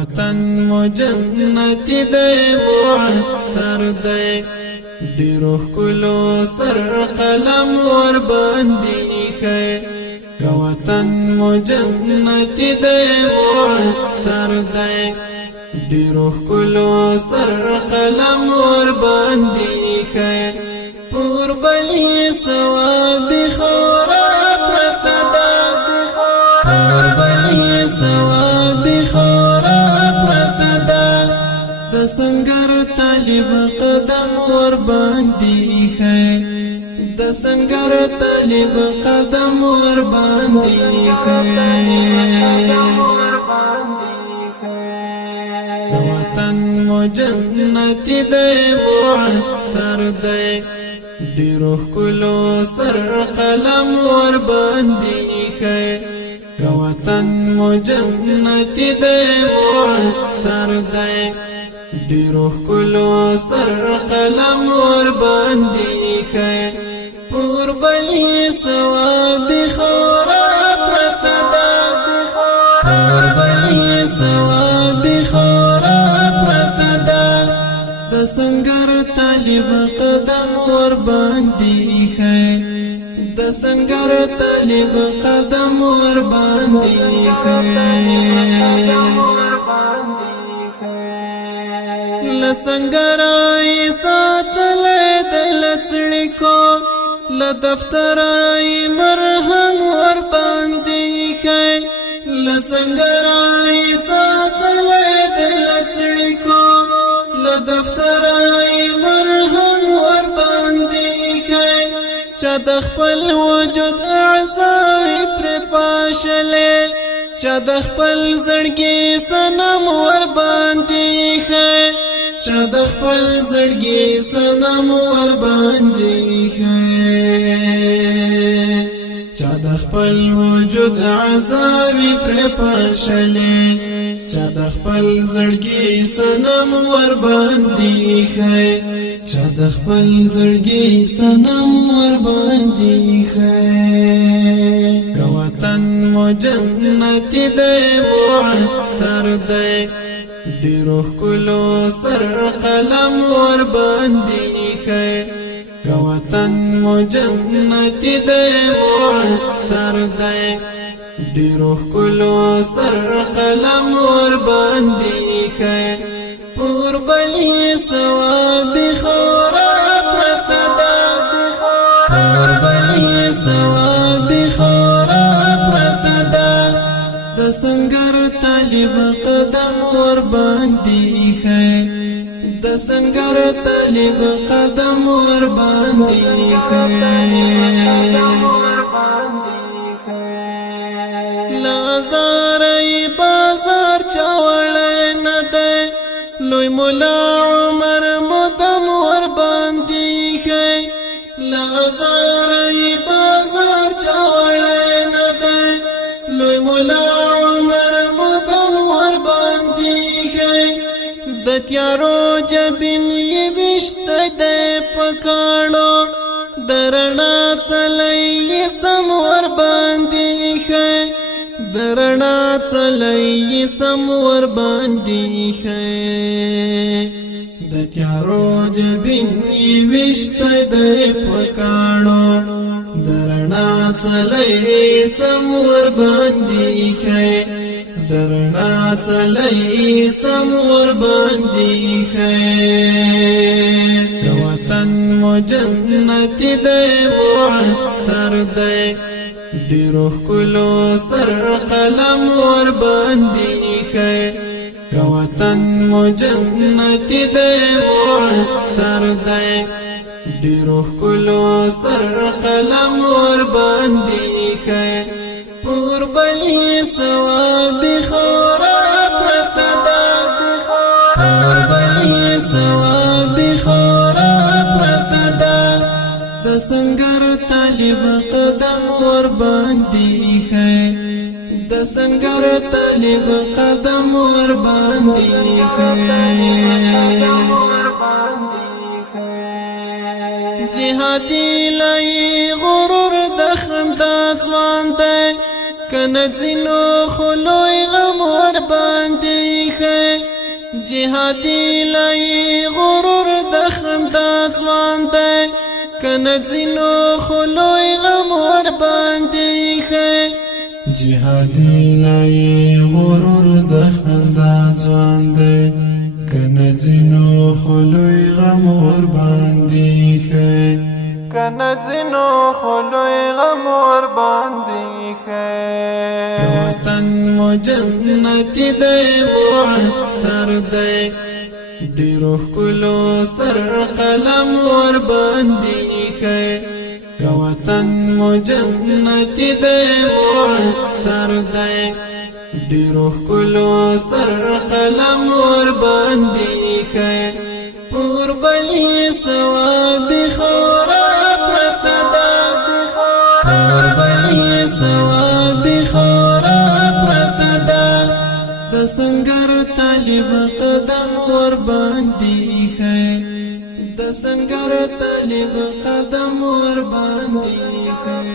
وطن مو جنتی دی معطر دی ډیرو ښکلو سر قلم ور باندې ایښی وطن مو جنتی دی معطر دی ډیرو ښکلو سر قلم ور باندې ایښی پور بلې ثوابي خورا پرته ده پور بلې ثوابي خورا پرته ده د سنگر طالب قدم ور باندې ایښی د سنگر طالب قدم ور باندې ایښی د وطن مو جنتی دی معطر دی ډیرو ښکلو سر قلم ور باندې ایښی وطن مو جنتی دی معطر دی ډیرو ښکلو سر قلم ور باندې ایښی پور بلې ثوابي خورا پرته ده پور بلې ثوابي خورا پرته ده د سنگر طالب قدم ور باندې ایښی د سنگر طالب قدم ور باندې ایښی لسنگرای ساتلې د لڅړیکو لدفترای مرهم ور باندې ایښی لسنگرای ساتلې د لڅړیکو لدفترای مرهم ور باندې ایښی چا د خپل وجود اعضاوی پر پاشلې چا د خپل زړګي صنم ور باندې ایښی چا د خپل زړګي صنم ور باندې ایښی چا د خپل وجود اعضاوی پر پاشلې چا د خپل زړګي صنم ور باندې ایښی چا د خپل زړګي صنم ور باندې ایښی وطن مو جنتی دی معطر دی ډیرو ښکلو سر قلم ور باندې ایښی وطن مو جنتی دی معطر دی ډیرو ښکلو سر قلم ور باندې ایښی پور بلې ثوابي خورا پرته ده پور بلې ثوابي خورا پرته ده د سنگر طالب قدم ور باندې ایښی د سنگر طالب قدم ور باندې ایښی لازارای بازار چاوړی نه دی لوی مولا عمر مدام ور باندې ایښی لازارای بازار چاوړی نه دی لوی مولا عمر مدام ور باندې ایښی د تیارو جبین یې ویشته دی په کاڼو د رڼا څلی یې سم ور باندې ایښی د رڼا څلی یې سم ور باندې ایښی د تیارو جبین یې ویشته دی په کاڼو د رڼا څلی یې سم ور باندې ایښی د رڼا څلی یې سم ور باندې ایښی وطن مو جنتی دی معطر دی ډیرو ښکلو سر قلم ور باندې ایښی وطن مو جنتی دی معطر دی ډیرو ښکلو سر قلم ور باندې ایښی پور بلې ثوابي خورا پرته ده پور بلې ثوابي خورا پرته ده د سنگر طالب قدم ور باندې ایښی د سنگر طالب قدم ور باندې ایښی جهادي لای غرور د خندا ځوان دی کنه ځینو خلوی غم ور باندې خی جهادي لای غرور د خندا ځوان دی کنه ځینو خلوی غم ور باندې خی جهادي لای غرور د خندا ځوان دی کنه ځینو خلوی غم ور باندې خی کنه ځینو خلوی غم ور باندې خی وطن مو جنت دی معطر دی ډیرو ښکلو سر قلم ور باندې خی وطن مو جنت دی معطر دی ډیرو ښکلو سر قلم ور باندې خی پور بلی ثواب خورا پرته ده پور بلی ثواب خورا پرته ده د سنگر طالب قدم ور باندې خی د سنگر طالب قدم ور باندې خی